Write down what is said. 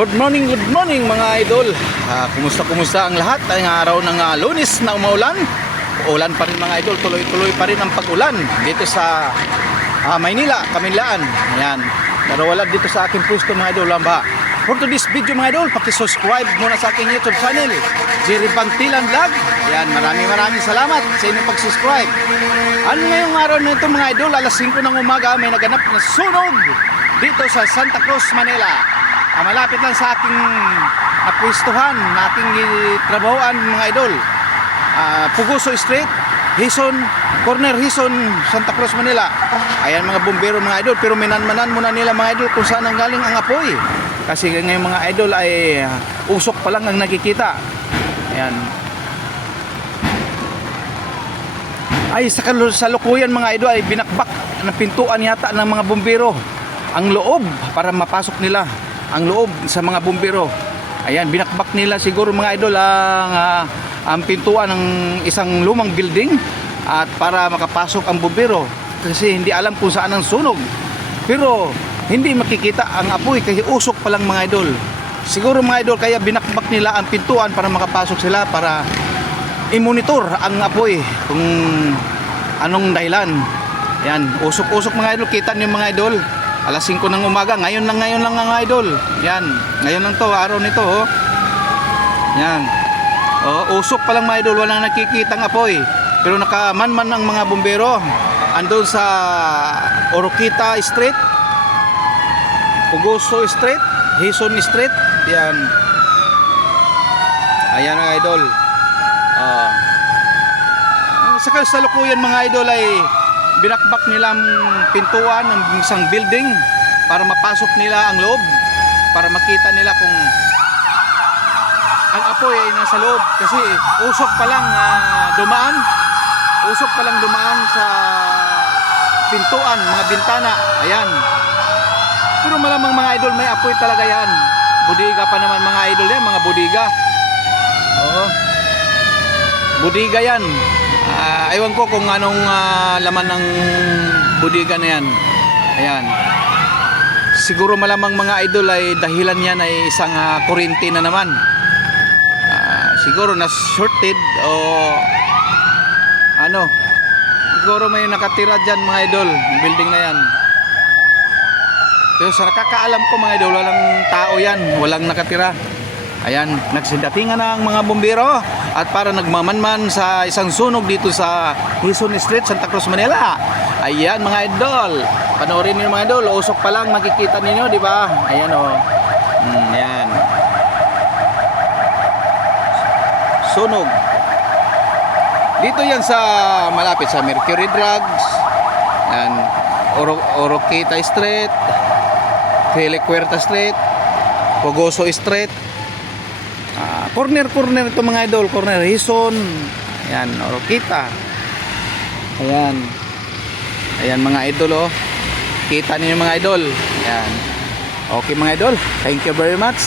Good morning mga idol. Kumusta ang lahat? Ay araw ng Lunes na umuulan. Uulan pa rin mga idol, tuloy-tuloy pa rin ang pag-ulan dito sa Maynila, Kaminlaan. Ayan. Pero wala dito sa aking pusto mga idol, lamba. For today's video mga idol, paki-subscribe muna sa aking YouTube channel, Jerry Bantilan Vlog. Ayan, maraming salamat sa inyong pag-subscribe. Ano ngayong araw na ito mga idol, alas 5 ng umaga, may naganap na sunog dito sa Santa Cruz, Manila. Malapit lang sa aking napwistuhan, na aking trabahoan mga idol. Puguso Street, Corner Hison, Santa Cruz, Manila. Ayan mga bumbero mga idol, pero minanmanan muna nila mga idol kung saan ang galing ang apoy. Kasi ngayon mga idol ay usok pa lang ang nakikita. Ayan. Ay sa kasalukuyan mga idol ay binakbak ng pintuan yata ng mga bumbero ang loob para mapasok nila ang loob sa mga bumbero. Ayan, binakbak nila siguro mga idol ang pintuan ng isang lumang building at para makapasok ang bumbero kasi hindi alam kung saan ang sunog. Pero hindi makikita ang apoy kasi usok pa lang mga idol. Siguro mga idol kaya binakbak nila ang pintuan para makapasok sila para i-monitor ang apoy kung anong dahilan. Yan, usok-usok mga idol, kita niyo mga idol. Alas 5 ng umaga, ngayon lang mga idol. Yan, ngayon lang to, araw nito oh. Yan. Oh, usok pa lang mga idol, walang nakikitang apoy. Pero nakamanman ang mga bumbero. Andun sa Oroquita Street, Puguso Street, Hison Street. Yan. Ayan mga idol. Sa kasalukuyan mga idol ay binakbak nila ang pintuan ng isang building para mapasok nila ang loob, para makita nila kung ang apoy ay nasa loob kasi usok pa lang dumaan sa pintuan, mga bintana. Ayan. Pero malamang mga idol may apoy talaga yan. Budiga pa naman mga idol yan, mga budiga. Oo. Budiga yan. Ewan ko kung anong laman ng budiga na yan. Ayan. Siguro malamang mga idol ay dahilan yan ay isang kuryente na naman. Siguro na shorted o ano. Siguro may nakatira dyan mga idol, building na yan. Pero sa nakakaalam ko mga idol, walang tao yan, walang nakatira. Ayan, nagsidatingan na ang mga bumbero at para nagmamanman sa isang sunog dito sa Hison Street, Santa Cruz, Manila. Ayan mga idol, panoorin niyo mga idol, usok pa lang makikita niyo, di ba? Ayan oh. Ayan. Sunog. Dito yan sa malapit sa Mercury Drugs. Ayan, Oroquita Street, Felicuerta Street, Puguso Street. Corner ito mga idol, Corner Hison. Ayan, Oroquita. Ayan mga idol oh. Kita niyo mga idol. Ayan. Okay mga idol, thank you very much.